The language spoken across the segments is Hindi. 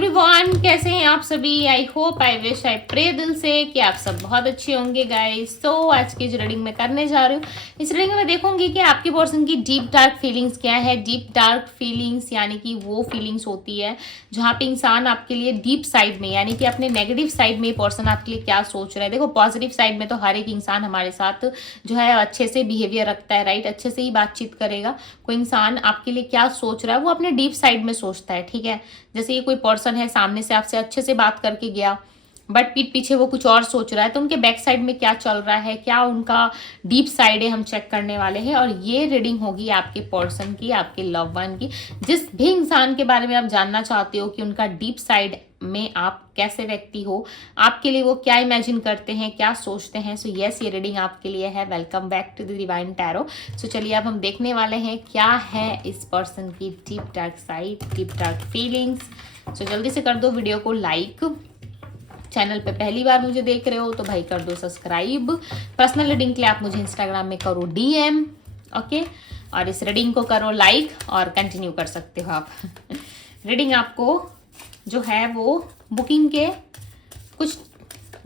एवरीवन, कैसे हैं आप सभी। I hope, I wish, I pray दिल से कि आप सब बहुत अच्छे होंगे गाइस। तो आज की जो रीडिंग मैं करने जा रही हूँ, इस रीडिंग में मैं देखूंगी कि आपके पर्सन की डीप डार्क फीलिंग्स क्या है। डीप डार्क फीलिंग्स यानी कि वो फीलिंग्स होती है जहाँ पे इंसान आपके लिए डीप साइड में यानी कि अपने नेगेटिव साइड में पर्सन आपके लिए क्या सोच रहा है। देखो, पॉजिटिव साइड में तो हर एक इंसान हमारे साथ जो है अच्छे से बिहेवियर रखता है, राइट, अच्छे से ही बातचीत करेगा। कोई इंसान आपके लिए क्या सोच रहा है वो अपने डीप साइड में सोचता है, ठीक है। जैसे ये कोई पर्सन है, सामने से आपसे अच्छे से बात करके गया, बट पीठ पीछे वो कुछ और सोच रहा है, तो उनके बैक साइड में क्या चल रहा है, क्या उनका डीप साइड है, हम चेक करने वाले हैं। और ये रीडिंग होगी आपके पर्सन की, आपके लव वन की। जिस भी इंसान के बारे में आप जानना चाहते हो कि उनका डीप साइड में आप कैसे व्यक्ति हो, आपके लिए वो क्या इमेजिन करते हैं, क्या सोचते हैं, सो यस, ये रीडिंग आपके लिए है। Welcome back to the divine tarot. So चलिए अब हम देखने वाले हैं क्या है इस पर्सन की deep dark side, deep dark feelings. So जल्दी से कर दो वीडियो को लाइक। चैनल पे पहली बार मुझे देख रहे हो तो भाई कर दो सब्सक्राइब। पर्सनल रीडिंग के लिए आप मुझे इंस्टाग्राम में करो DM, ओके। और इस रीडिंग को करो लाइक और कंटिन्यू कर सकते हो आप। रीडिंग आपको जो है वो बुकिंग के कुछ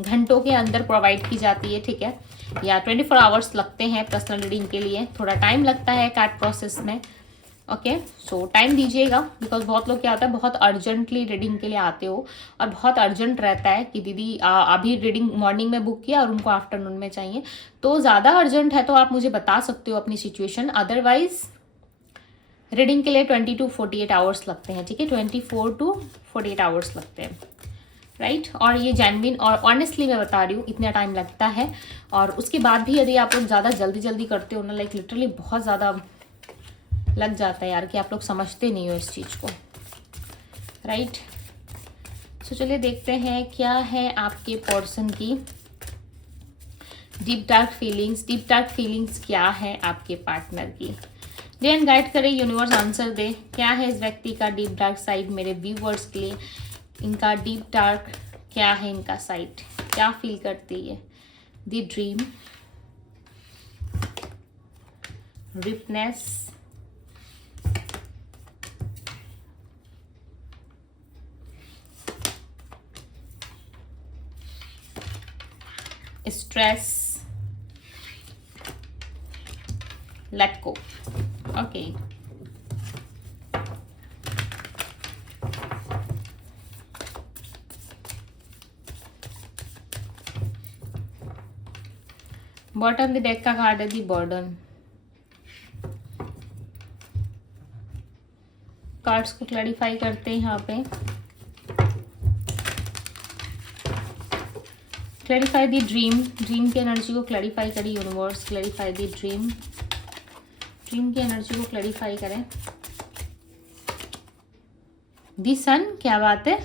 घंटों के अंदर प्रोवाइड की जाती है, ठीक है, या 24 आवर्स लगते हैं पर्सनल रीडिंग के लिए। थोड़ा टाइम लगता है कार्ड प्रोसेस में, ओके। सो टाइम दीजिएगा, बिकॉज बहुत लोग क्या होता है, बहुत अर्जेंटली रीडिंग के लिए आते हो और बहुत अर्जेंट रहता है कि दीदी अभी रीडिंग मॉर्निंग में बुक किया और उनको आफ्टरनून में चाहिए। तो ज़्यादा अर्जेंट है तो आप मुझे बता सकते हो अपनी सिचुएशन, अदरवाइज रीडिंग के लिए 20 to 48 आवर्स लगते हैं, ठीक है, 24 to 48 आवर्स लगते हैं, राइट। और ये जेन्युइन और ऑनेस्टली मैं बता रही हूँ, इतना टाइम लगता है। और उसके बाद भी यदि आप लोग ज़्यादा जल्दी जल्दी करते हो ना, लाइक लिटरली बहुत ज़्यादा लग जाता है यार, कि आप लोग समझते नहीं हो इस चीज़ को, राइट। सो चलिए देखते हैं क्या है आपके पर्सन की deep dark feelings. Deep dark feelings क्या है आपके पार्टनर की। डिवाइन गाइड करे, यूनिवर्स आंसर दे, क्या है इस व्यक्ति का डीप डार्क साइड मेरे व्यूवर्स के लिए। इनका डीप डार्क क्या है, इनका साइड क्या फील करती है। The dream, ripeness, stress, let go, okay. Bottom the deck का कार्ड है दी बर्डन। कार्ड्स को क्लैरिफाई करते हैं यहाँ पे। क्लैरिफाई दी ड्रीम, ड्रीम की एनर्जी को क्लैरिफाई करें universe. Clarify the dream, dream की एनर्जी को क्लैरिफाई करें। दी सन, क्या बात है,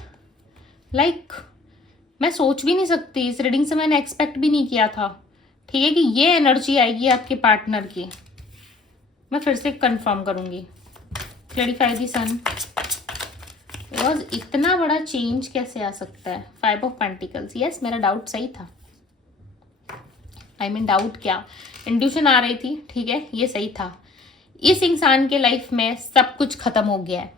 लाइक मैं सोच भी नहीं सकती, इस रीडिंग से मैंने एक्सपेक्ट भी नहीं किया था, ठीक है, कि ये एनर्जी आएगी आपके पार्टनर की। मैं फिर से कंफर्म करूंगी। क्लैरिफाई दी सन, बिकॉज इतना बड़ा चेंज कैसे आ सकता है। 5 ऑफ पेंटिकल्स, यस, मेरा डाउट सही था। आई मीन डाउट क्या, इंट्यूशन आ रही थी, ठीक है, ये सही था। इस इंसान के लाइफ में सब कुछ खत्म हो गया है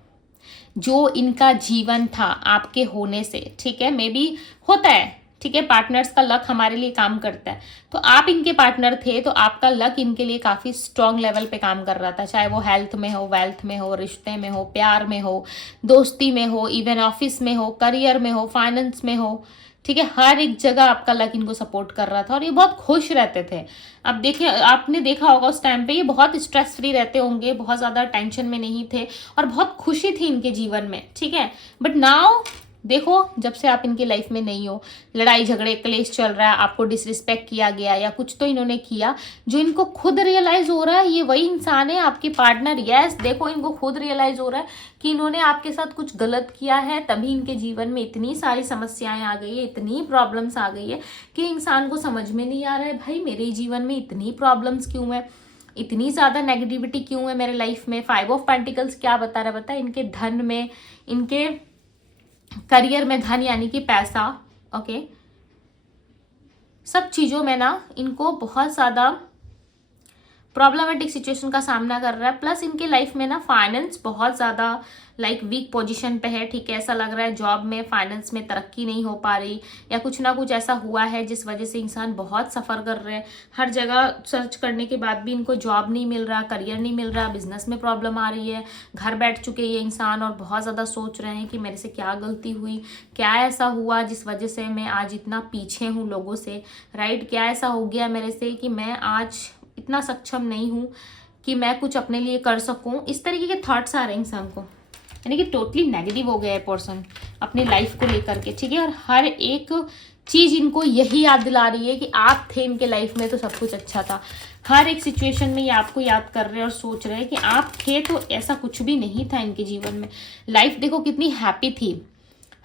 जो इनका जीवन था आपके होने से, ठीक है। मे बी होता है, ठीक है, पार्टनर्स का लक हमारे लिए काम करता है। तो आप इनके पार्टनर थे तो आपका लक इनके लिए काफ़ी स्ट्रॉन्ग लेवल पे काम कर रहा था, चाहे वो हेल्थ में हो, वेल्थ में हो, रिश्ते में हो, प्यार में हो, दोस्ती में हो, इवन ऑफिस में हो, करियर में हो, फाइनेंस में हो, ठीक है, हर एक जगह आपका लक इनको सपोर्ट कर रहा था और ये बहुत खुश रहते थे। अब देखिए, आपने देखा होगा उस टाइम पे ये बहुत स्ट्रेस फ्री रहते होंगे, बहुत ज़्यादा टेंशन में नहीं थे और बहुत खुशी थी इनके जीवन में, ठीक है। बट नाउ देखो, जब से आप इनकी लाइफ में नहीं हो, लड़ाई झगड़े क्लेश चल रहा है, आपको डिसरिस्पेक्ट किया गया या कुछ तो इन्होंने किया जो इनको खुद रियलाइज हो रहा है ये वही इंसान है आपके पार्टनर। यस, देखो, इनको खुद रियलाइज हो रहा है कि इन्होंने आपके साथ कुछ गलत किया है, तभी इनके जीवन में इतनी सारी समस्याएं आ गई है, इतनी प्रॉब्लम्स आ गई है कि इंसान को समझ में नहीं आ रहा है, भाई मेरे जीवन में इतनी प्रॉब्लम्स क्यों है, इतनी ज़्यादा नेगेटिविटी क्यों है मेरे लाइफ में। 5 ऑफ पेंटिकल्स क्या बता रहा है, बता, इनके धन में, इनके करियर में, धन यानी कि पैसा, ओके, सब चीज़ों में ना इनको बहुत ज़्यादा प्रॉब्लमेटिक सिचुएशन का सामना कर रहा है। प्लस इनके लाइफ में ना फाइनेंस बहुत ज़्यादा वीक पोजीशन पे है, ठीक है। ऐसा लग रहा है जॉब में, फाइनेंस में तरक्की नहीं हो पा रही, या कुछ ना कुछ ऐसा हुआ है जिस वजह से इंसान बहुत सफ़र कर रहे हैं। हर जगह सर्च करने के बाद भी इनको जॉब नहीं मिल रहा, करियर नहीं मिल रहा, बिजनेस में प्रॉब्लम आ रही है, घर बैठ चुके ये इंसान और बहुत ज़्यादा सोच रहे हैं कि मेरे से क्या गलती हुई, क्या ऐसा हुआ जिस वजह से मैं आज इतना पीछे हूँ लोगों से, राइट। क्या ऐसा हो गया मेरे से कि मैं आज इतना सक्षम नहीं हूँ कि मैं कुछ अपने लिए कर सकूँ। इस तरीके के थॉट्स आ रहे हैं इंसान को, यानी कि टोटली नेगेटिव हो गया है पर्सन अपनी लाइफ को लेकर के, ठीक है। और हर एक चीज़ इनको यही याद दिला रही है कि आप थे इनके लाइफ में तो सब कुछ अच्छा था। हर एक सिचुएशन में ये आपको याद कर रहे हैं और सोच रहे हैं कि आप थे तो ऐसा कुछ भी नहीं था इनके जीवन में। लाइफ देखो कितनी हैप्पी थी,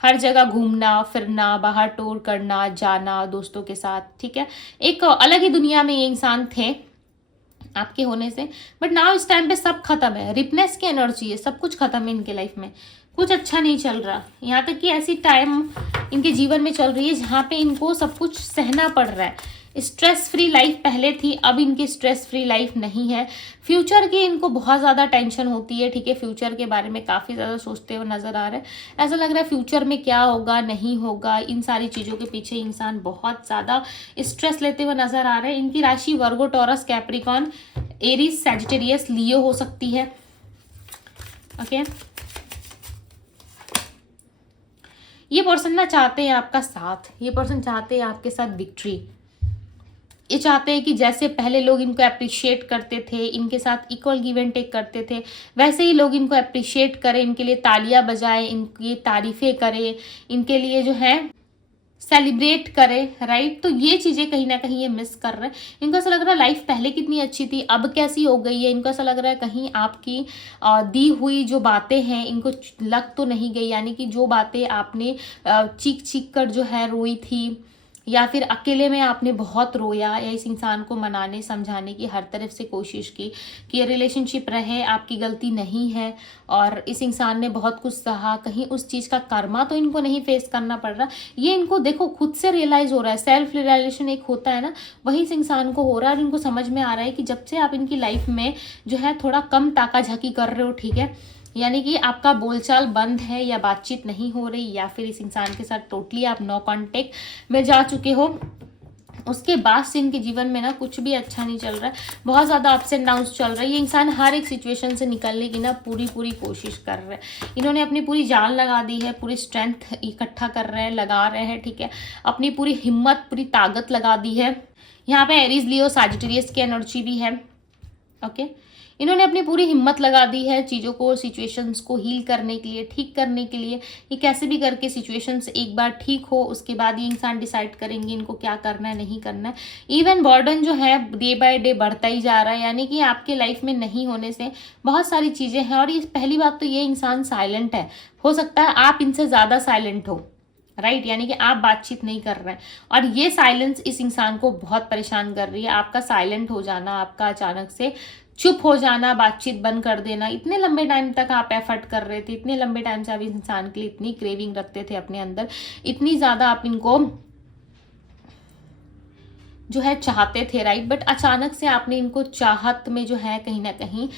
हर जगह घूमना फिरना, बाहर टूर करना, जाना दोस्तों के साथ, ठीक है। एक अलग ही दुनिया में ये इंसान थे आपके होने से। बट नाउ इस टाइम पे सब खत्म है, रिपनेस की एनर्जी है, सब कुछ खत्म है इनके लाइफ में, कुछ अच्छा नहीं चल रहा। यहाँ तक कि ऐसी टाइम इनके जीवन में चल रही है जहाँ पे इनको सब कुछ सहना पड़ रहा है। स्ट्रेस फ्री लाइफ पहले थी, अब इनकी स्ट्रेस फ्री लाइफ नहीं है। फ्यूचर की इनको बहुत ज़्यादा टेंशन होती है, ठीक है। फ्यूचर के बारे में काफ़ी ज़्यादा सोचते हुए नज़र आ रहे हैं। ऐसा लग रहा है फ्यूचर में क्या होगा नहीं होगा, इन सारी चीज़ों के पीछे इंसान बहुत ज़्यादा स्ट्रेस लेते हुए नज़र आ रहे हैं। इनकी राशि वर्गो, टॉरस, कैप्रिकॉन, एरीज, सैजिटेरियस, लियो हो सकती है, ओके। ये पर्सन ना चाहते हैं आपका साथ, ये पर्सन चाहते हैं आपके साथ विक्ट्री। ये चाहते हैं कि जैसे पहले लोग इनको अप्रिशिएट करते थे, इनके साथ इक्वल गिव एंड टेक करते थे, वैसे ही लोग इनको अप्रिशिएट करें, इनके लिए तालियां बजाएं, इनकी तारीफें करें, इनके लिए जो है सेलिब्रेट करें, राइट। तो ये चीज़ें कहीं ना कहीं ये मिस कर रहे हैं। इनको ऐसा लग रहा है लाइफ पहले कितनी अच्छी थी, अब कैसी हो गई है। इनको ऐसा लग रहा है कहीं आपकी दी हुई जो बातें हैं इनको लग तो नहीं गई, यानी कि जो बातें आपने चीख चीख कर जो है रोई थी, या फिर अकेले में आपने बहुत रोया, या इस इंसान को मनाने समझाने की हर तरफ से कोशिश की कि ये रिलेशनशिप रहे, आपकी गलती नहीं है, और इस इंसान ने बहुत कुछ सहा, कहीं उस चीज़ का कर्मा तो इनको नहीं फेस करना पड़ रहा। ये इनको देखो खुद से रियलाइज़ हो रहा है, सेल्फ रियलाइजेशन एक होता है ना, वही इस इंसान को हो रहा है। और इनको समझ में आ रहा है कि जब से आप इनकी लाइफ में जो है थोड़ा कम ताका-झाकी कर रहे हो, ठीक है, यानी कि आपका बोलचाल बंद है या बातचीत नहीं हो रही, या फिर इस इंसान के साथ टोटली आप नो कांटेक्ट में जा चुके हो, उसके बाद से इनके जीवन में ना कुछ भी अच्छा नहीं चल रहा है। बहुत ज़्यादा अप्स एंड डाउन्स चल रहा है। ये इंसान हर एक सिचुएशन से निकलने की ना पूरी कोशिश कर रहे हैं। इन्होंने अपनी पूरी जान लगा दी है, पूरी स्ट्रेंथ इकट्ठा कर रहे हैं, लगा रहे हैं, ठीक है। अपनी पूरी हिम्मत, पूरी ताकत लगा दी है। यहाँ पे एरीज, लियो, सैजिटेरियस की एनर्जी भी है, ओके। इन्होंने अपनी पूरी हिम्मत लगा दी है चीज़ों को, सिचुएशंस को हील करने के लिए, ठीक करने के लिए। ये कैसे भी करके सिचुएशंस एक बार ठीक हो, उसके बाद ये इंसान डिसाइड करेंगे इनको क्या करना है नहीं करना है। इवन बर्डन जो है डे बाय डे बढ़ता ही जा रहा है, यानी कि आपके लाइफ में नहीं होने से बहुत सारी चीज़ें हैं। और ये पहली बात तो ये इंसान साइलेंट है, हो सकता है आप इनसे ज़्यादा साइलेंट हो, राइट, यानी कि आप बातचीत नहीं कर रहे हैं, और ये साइलेंस इस इंसान को बहुत परेशान कर रही है। आपका साइलेंट हो जाना, आपका अचानक से चुप हो जाना, बातचीत बंद कर देना। इतने लंबे टाइम तक आप एफर्ट कर रहे थे, इतने लंबे टाइम से आप इस इंसान के लिए इतनी क्रेविंग रखते थे अपने अंदर, इतनी ज़्यादा आप इनको जो है चाहते थे, राइट। बट अचानक से आपने इनको चाहत में जो है कहीं ना कहीं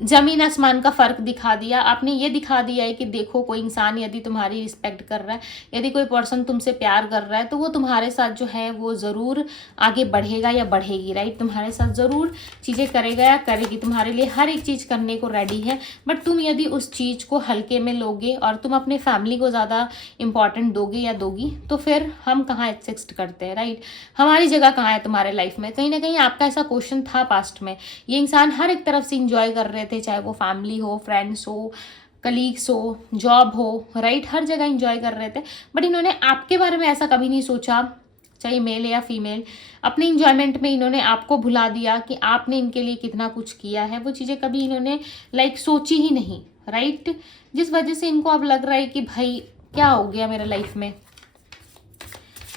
जमीन आसमान का फर्क दिखा दिया। आपने ये दिखा दिया है कि देखो कोई इंसान यदि तुम्हारी रिस्पेक्ट कर रहा है, यदि कोई पर्सन तुमसे प्यार कर रहा है, तो वो तुम्हारे साथ जो है वो ज़रूर आगे बढ़ेगा या बढ़ेगी, राइट। तुम्हारे साथ ज़रूर चीज़ें करेगा या करेगी, तुम्हारे लिए हर एक चीज़ करने को रेडी है। बट तुम यदि उस चीज़ को हल्के में लोगे और तुम अपने फैमिली को ज़्यादा इंपॉर्टेंट दोगे या दोगी, तो फिर हम कहाँ एक्सिस्ट करते हैं, राइट। हमारी जगह कहाँ है तुम्हारे लाइफ में। कहीं ना कहीं आपका ऐसा क्वेश्चन था पास्ट में। ये इंसान हर एक तरफ से इंजॉय कर रहे थे, चाहे वो फैमिली हो, फ्रेंड्स हो, कलीग्स हो, जॉब हो, राइट, हर जगह इंजॉय कर रहे थे। बट इन्होंने आपके बारे में ऐसा कभी नहीं सोचा, चाहे मेल या फीमेल। अपने इंजॉयमेंट में इन्होंने आपको भुला दिया कि आपने इनके लिए कितना कुछ किया है। वो चीज़ें कभी इन्होंने सोची ही नहीं, राइट। जिस वजह से इनको अब लग रहा है कि भाई क्या हो गया मेरे लाइफ में।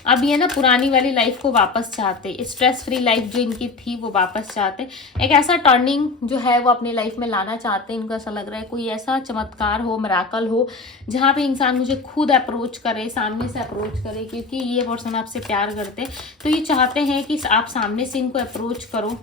अब ये ना पुरानी वाली लाइफ को वापस चाहते, स्ट्रेस फ्री लाइफ जो इनकी थी वो वापस चाहते। एक ऐसा टर्निंग जो है वो अपनी लाइफ में लाना चाहते हैं। इनको ऐसा लग रहा है कोई ऐसा चमत्कार हो, मिराकल हो, जहाँ पे इंसान मुझे खुद अप्रोच करे, सामने से अप्रोच करे, क्योंकि ये पर्सन आपसे प्यार करते, तो ये चाहते हैं कि आप सामने से इनको अप्रोच करो,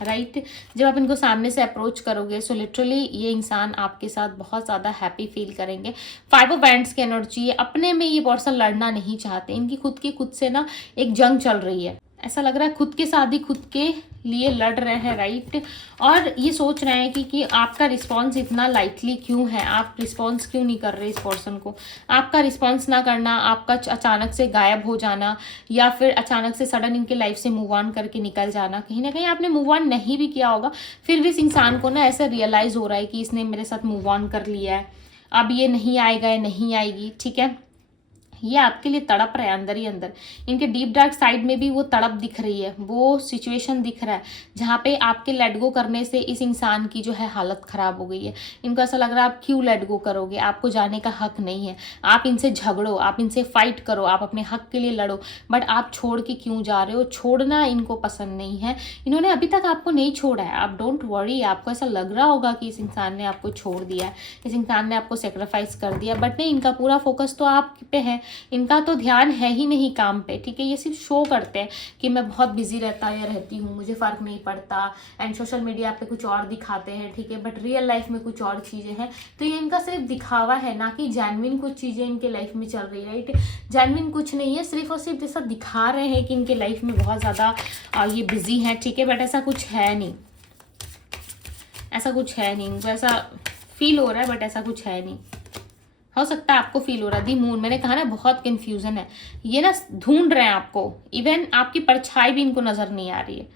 राइट जब आप इनको सामने से अप्रोच करोगे सो लिटरली ये इंसान आपके साथ बहुत ज़्यादा हैप्पी फील करेंगे। 5 ऑफ वैंड्स की एनर्जी है, अपने में ये पर्सन लड़ना नहीं चाहते, इनकी खुद से ना एक जंग चल रही है। ऐसा लग रहा है खुद के साथ ही खुद के लिए लड़ रहे हैं, राइट। और ये सोच रहे हैं कि आपका रिस्पॉन्स इतना लाइटली क्यों है, आप रिस्पॉन्स क्यों नहीं कर रहे इस पर्सन को। आपका रिस्पॉन्स ना करना, आपका अचानक से गायब हो जाना या फिर अचानक से सडन इनके लाइफ से मूव ऑन करके निकल जाना, कहीं ना कहीं आपने मूव ऑन नहीं भी किया होगा, फिर भी इस इंसान को ना ऐसा रियलाइज़ हो रहा है कि इसने मेरे साथ मूव ऑन कर लिया है, अब ये नहीं आएगा या नहीं आएगी, ठीक है। ये आपके लिए तड़प रहा है अंदर ही अंदर। इनके डीप डार्क साइड में भी वो तड़प दिख रही है, वो सिचुएशन दिख रहा है जहाँ पे आपके लेट गो करने से इस इंसान की जो है हालत ख़राब हो गई है। इनको ऐसा लग रहा है आप क्यों लेट गो करोगे, आपको जाने का हक नहीं है, आप इनसे झगड़ो, आप इनसे फाइट करो, आप अपने हक के लिए लड़ो, बट आप छोड़ के क्यों जा रहे हो। छोड़ना इनको पसंद नहीं है, इन्होंने अभी तक आपको नहीं छोड़ा है। आप डोंट वरी, आपको ऐसा लग रहा होगा कि इस इंसान ने आपको छोड़ दिया है, इस इंसान ने आपको सेक्रीफाइस कर दिया, बट नहीं, इनका पूरा फोकस तो आप पे है, इनका तो ध्यान है ही नहीं काम पे, ठीक है। ये सिर्फ शो करते हैं कि मैं बहुत बिजी रहता या रहती हूँ, मुझे फ़र्क नहीं पड़ता, एंड सोशल मीडिया पे कुछ और दिखाते हैं, ठीक है, बट रियल लाइफ में कुछ और चीज़ें हैं। तो ये इनका सिर्फ दिखावा है, ना कि जेन्युइन कुछ चीज़ें इनके लाइफ में चल रही है, राइट। जेन्युइन कुछ नहीं है, सिर्फ और सिर्फ जैसा दिखा रहे हैं कि इनके लाइफ में बहुत ज़्यादा ये बिजी हैं, ठीक है, बट ऐसा कुछ है नहीं, ऐसा कुछ है नहीं। इनको ऐसा फील हो रहा है बट ऐसा कुछ है नहीं। हो सकता है आपको फील हो रहा है। दी मून, मैंने कहा ना बहुत कन्फ्यूजन है, ये ना ढूंढ रहे हैं आपको, इवन आपकी परछाई भी इनको नज़र नहीं आ रही है।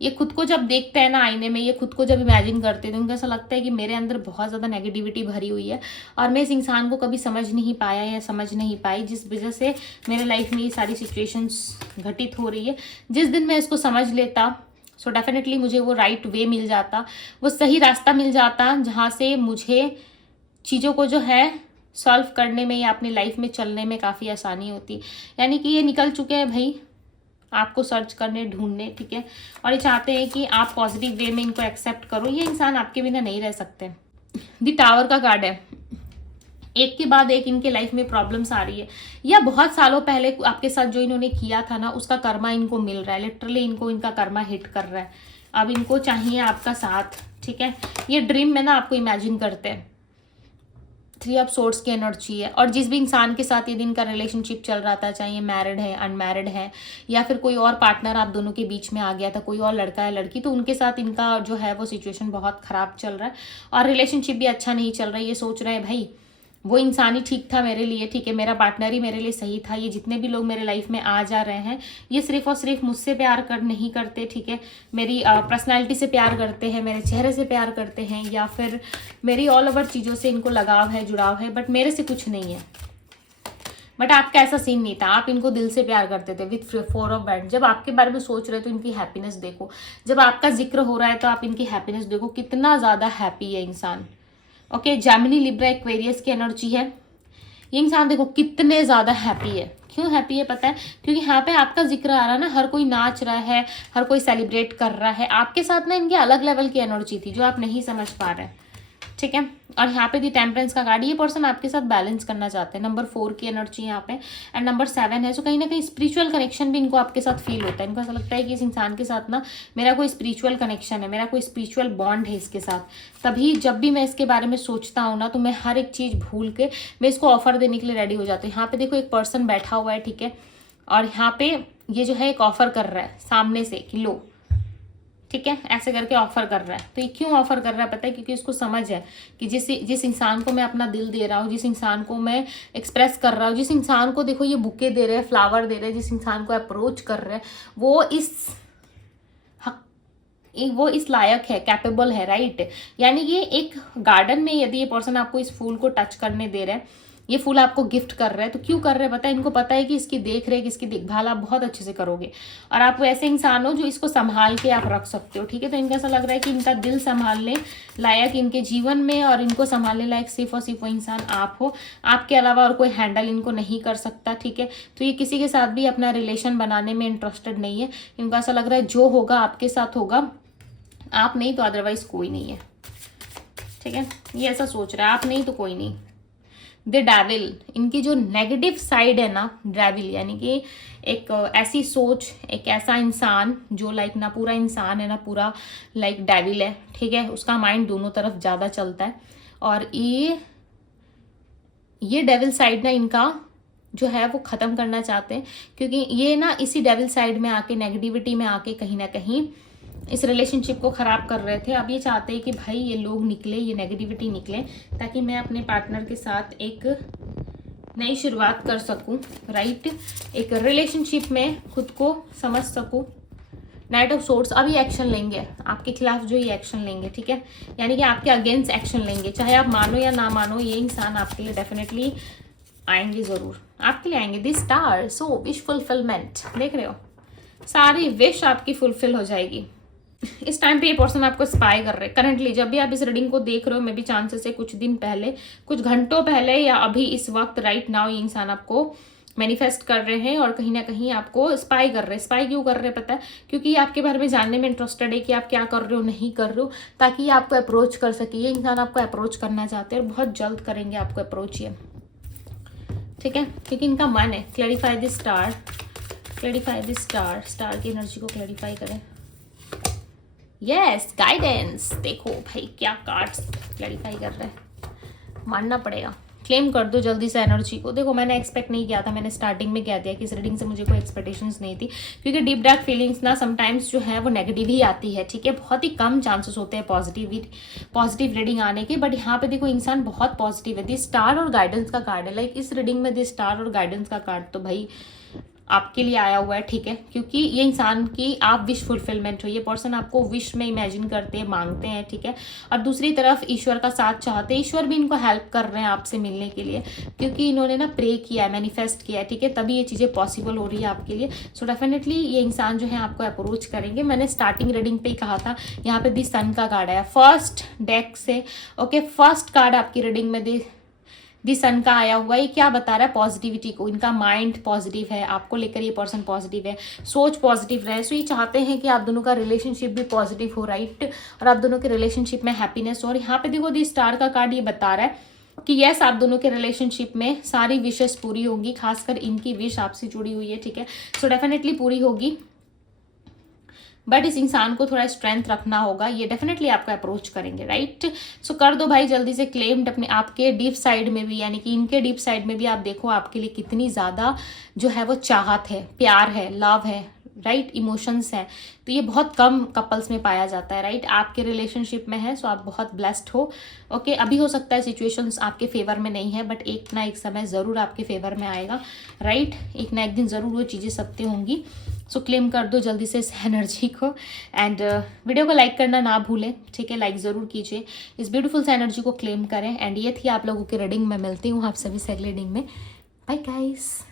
ये खुद को जब देखते हैं ना आईने में, ये खुद को जब इमेजिन करते हैं तो उनको ऐसा लगता है कि मेरे अंदर बहुत ज़्यादा नेगेटिविटी भरी हुई है और मैं इस इंसान को कभी समझ नहीं पाया या समझ नहीं पाई, जिस वजह से मेरे लाइफ में ये सारी सिचुएशंस घटित हो रही है। जिस दिन मैं इसको समझ लेता सो डेफिनेटली मुझे वो राइट वे मिल जाता, वो सही रास्ता मिल जाता जहाँ से मुझे चीज़ों को जो है सॉल्व करने में या अपनी लाइफ में चलने में काफ़ी आसानी होती। यानी कि ये निकल चुके हैं भाई आपको सर्च करने, ढूंढने, ठीक है, और ये चाहते हैं कि आप पॉजिटिव वे में इनको एक्सेप्ट करो। ये इंसान आपके बिना नहीं रह सकते। दी टावर का कार्ड है, एक के बाद एक इनके लाइफ में प्रॉब्लम्स आ रही है, या बहुत सालों पहले आपके साथ जो इन्होंने किया था ना उसका कर्मा इनको मिल रहा है, लिटरली इनको इनका कर्मा हिट कर रहा है। अब इनको चाहिए आपका साथ, ठीक है। ये ड्रीम में ना आपको इमेजिन करते हैं। 3 ऑफ सोर्ड्स की एनर्जी है, और जिस भी इंसान के साथ ये दिन का रिलेशनशिप चल रहा था, चाहे ये मैरिड है, अनमैरिड है, या फिर कोई और पार्टनर आप दोनों के बीच में आ गया था, कोई और लड़का या लड़की, तो उनके साथ इनका जो है वो सिचुएशन बहुत ख़राब चल रहा है और रिलेशनशिप भी अच्छा नहीं चल रहा है। ये सोच रहे हैं भाई वो इंसान ही ठीक था मेरे लिए, ठीक है, मेरा पार्टनर ही मेरे लिए सही था। ये जितने भी लोग मेरे लाइफ में आ जा रहे हैं ये सिर्फ और सिर्फ मुझसे प्यार नहीं करते, ठीक है, मेरी पर्सनालिटी से प्यार करते हैं, मेरे चेहरे से प्यार करते हैं, या फिर मेरी ऑल ओवर चीज़ों से इनको लगाव है, जुड़ाव है, बट मेरे से कुछ नहीं है। बट आपका ऐसा सीन नहीं था, आप इनको दिल से प्यार करते थे विथ 4 ऑफ वैंड्स। जब आपके बारे में सोच रहे हो तो इनकी हैप्पीनेस देखो, जब आपका जिक्र हो रहा है तो आप इनकी हैप्पीनेस देखो, कितना ज़्यादा हैप्पी है इंसान। ओके, जैमिनी, लिब्रा, एक्वेरियस की एनर्जी है। ये इंसान देखो कितने ज़्यादा हैप्पी है। क्यों हैप्पी है पता है? क्योंकि यहाँ पे आपका जिक्र आ रहा है ना, हर कोई नाच रहा है, हर कोई सेलिब्रेट कर रहा है। आपके साथ ना इनकी अलग लेवल की एनर्जी थी जो आप नहीं समझ पा रहे, ठीक है। और यहाँ पे दी टेम्परेंस का कार्ड, ये पर्सन आपके साथ बैलेंस करना चाहते हैं। नंबर 4 की एनर्जी यहाँ पे, एंड नंबर 7 है। सो कहीं ना कहीं स्पिरिचुअल कनेक्शन भी इनको आपके साथ फील होता है। इनको ऐसा लगता है कि इस इंसान के साथ ना मेरा कोई स्पिरिचुअल कनेक्शन है, मेरा कोई स्पिरिचुअल बॉन्ड है इसके साथ। तभी जब भी मैं इसके बारे में सोचता हूँ ना तो मैं हर एक चीज़ भूल के मैं इसको ऑफर देने के लिए रेडी हो जाती हूँ। यहाँ पे देखो एक पर्सन बैठा हुआ है, ठीक है, और यहाँ पे ये जो है एक ऑफर कर रहा है सामने से कि लो, ठीक है, ऐसे करके ऑफर कर रहा है। तो ये क्यों ऑफर कर रहा है पता है? क्योंकि उसको समझ है कि जिस इंसान को मैं अपना दिल दे रहा हूँ, जिस इंसान को मैं एक्सप्रेस कर रहा हूँ, जिस इंसान को देखो ये बुके दे रहे हैं, फ्लावर दे रहे हैं, जिस इंसान को अप्रोच कर रहे हैं, वो इस लायक है, कैपेबल है, राइट। यानी ये एक गार्डन में यदि ये पर्सन आपको इस फूल को टच करने दे रहे हैं, ये फूल आपको गिफ्ट कर रहा है, तो क्यों कर रहे हैं पता है? इनको पता है कि इसकी देख रेख, इसकी देखभाल आप बहुत अच्छे से करोगे और आप वैसे इंसान हो जो इसको संभाल के आप रख सकते हो, ठीक है। तो इनका ऐसा लग रहा है कि इनका दिल संभालने लायक इनके जीवन में और इनको संभालने लायक सिर्फ और सिर्फ वो इंसान आप हो। आपके अलावा और कोई हैंडल इनको नहीं कर सकता, ठीक है। तो ये किसी के साथ भी अपना रिलेशन बनाने में इंटरेस्टेड नहीं है। इनको ऐसा लग रहा है जो होगा आपके साथ होगा, आप नहीं तो अदरवाइज कोई नहीं है, ठीक है। ये ऐसा सोच रहा है, आप नहीं तो कोई नहीं। द डेविल, इनकी जो नेगेटिव साइड है ना, डेविल यानी कि एक ऐसी सोच, एक ऐसा इंसान जो लाइक ना पूरा इंसान है ना पूरा लाइक डेविल है, ठीक है। उसका माइंड दोनों तरफ ज़्यादा चलता है और ये डेविल साइड ना इनका जो है वो ख़त्म करना चाहते हैं, क्योंकि ये ना इसी डेविल साइड में आके, नेगेटिविटी में आके कहीं ना कहीं इस रिलेशनशिप को ख़राब कर रहे थे। अब ये चाहते हैं कि भाई ये लोग निकले, ये नेगेटिविटी निकले, ताकि मैं अपने पार्टनर के साथ एक नई शुरुआत कर सकूं, राइट। एक रिलेशनशिप में खुद को समझ सकूं। नाइट ऑफ सोर्ड्स, अभी एक्शन लेंगे आपके खिलाफ, जो ये एक्शन लेंगे, ठीक है, यानी कि आपके अगेंस्ट एक्शन लेंगे। चाहे आप मानो या ना मानो, ये इंसान आपके लिए डेफिनेटली आएंगे, ज़रूर आपके लिए आएंगे। दी स्टार, सो विश फुलफिलमेंट, देख रहे हो, सारी विश आपकी फुलफिल हो जाएगी। इस टाइम पे ये पर्सन आपको स्पाई कर रहे हैं करंटली। जब भी आप इस रीडिंग को देख रहे हो, मे भी चांसेस है कुछ दिन पहले, कुछ घंटों पहले या अभी इस वक्त राइट नाउ ये इंसान आपको मैनिफेस्ट कर रहे हैं और कहीं ना कहीं आपको स्पाई कर रहे हैं। स्पाई क्यों कर रहे हैं पता है? क्योंकि ये आपके बारे में जानने में इंटरेस्टेड है कि आप क्या कर रहे हो, नहीं कर रहे हो, ताकि ये आपको अप्रोच कर सके। ये इंसान आपको अप्रोच करना चाहते हैं और बहुत जल्द करेंगे आपको अप्रोच ये, ठीक है, क्योंकि इनका मन है। Clarify the star, clarify the star, star की एनर्जी को क्लैरिफाई करें। यस, गाइडेंस, देखो भाई क्या कार्ड्स क्लैरिफाई कर रहे हैं, मानना पड़ेगा। क्लेम कर दो जल्दी से एनर्जी को। देखो मैंने एक्सपेक्ट नहीं किया था, मैंने स्टार्टिंग में कह दिया कि इस रीडिंग से मुझे कोई एक्सपेक्टेशंस नहीं थी, क्योंकि डीप डार्क फीलिंग्स ना समटाइम्स जो है वो नेगेटिव ही आती है, ठीक है। बहुत ही कम चांसेस होते हैं पॉजिटिव रीडिंग आने के, बट यहाँ पे देखो इंसान बहुत पॉजिटिव है। दी स्टार और गाइडेंस का कार्ड है, लाइक इस रीडिंग में दी स्टार और गाइडेंस का कार्ड तो भाई आपके लिए आया हुआ है, ठीक है, क्योंकि ये इंसान की आप विश फुलफिलमेंट हो। ये पर्सन आपको विश में इमेजिन करते हैं, मांगते हैं, ठीक है। और दूसरी तरफ ईश्वर का साथ चाहते हैं, ईश्वर भी इनको हेल्प कर रहे हैं आपसे मिलने के लिए, क्योंकि इन्होंने ना प्रे किया है, मैनिफेस्ट किया है, ठीक है, तभी ये चीज़ें पॉसिबल हो रही है आपके लिए। सो डेफिनेटली ये इंसान जो है आपको अप्रोच करेंगे। मैंने स्टार्टिंग रीडिंग पे ही कहा था, यहाँ पे दी सन का कार्ड आया फर्स्ट डेक से, ओके। फर्स्ट कार्ड आपकी रीडिंग में दी सन का आया हुआ है। ये क्या बता रहा है? पॉजिटिविटी को, इनका माइंड पॉजिटिव है, आपको लेकर ये पर्सन पॉजिटिव है, सोच पॉजिटिव रहे। सो ये चाहते हैं कि आप दोनों का रिलेशनशिप भी पॉजिटिव हो, राइट, और आप दोनों के रिलेशनशिप में हैप्पीनेस हो। और यहाँ पे देखो दी स्टार का कार्ड ये बता रहा है कि यस, आप दोनों के रिलेशनशिप में सारी विशेस पूरी होंगी, खासकर इनकी विश आपसे जुड़ी हुई है, ठीक है। सो डेफिनेटली पूरी होगी, बट इस इंसान को थोड़ा स्ट्रेंथ रखना होगा। ये डेफिनेटली आपको अप्रोच करेंगे, राइट। सो कर दो भाई जल्दी से क्लेम्ड अपने आपके डीप साइड में भी, यानी कि इनके डीप साइड में भी आप देखो आपके लिए कितनी ज़्यादा जो है वो चाहत है, प्यार है, लव है, राइट, इमोशंस है। तो ये बहुत कम कपल्स में पाया जाता है, राइट। आपके रिलेशनशिप में है, सो आप बहुत ब्लेस्ड हो, ओके। अभी हो सकता है सिचुएशंस आपके फेवर में नहीं है, बट एक ना एक समय ज़रूर आपके फेवर में आएगा, राइट। एक ना एक दिन ज़रूर वो चीज़ें सत्य होंगी। सो क्लेम कर दो जल्दी से इस एनर्जी को, एंड वीडियो को लाइक करना ना भूलें, ठीक है, लाइक ज़रूर कीजिए, इस ब्यूटीफुल से एनर्जी को क्लेम करें। एंड ये थी आप लोगों की रीडिंग में, मिलती हूँ आप सभी से अगली रीडिंग में। Bye guys.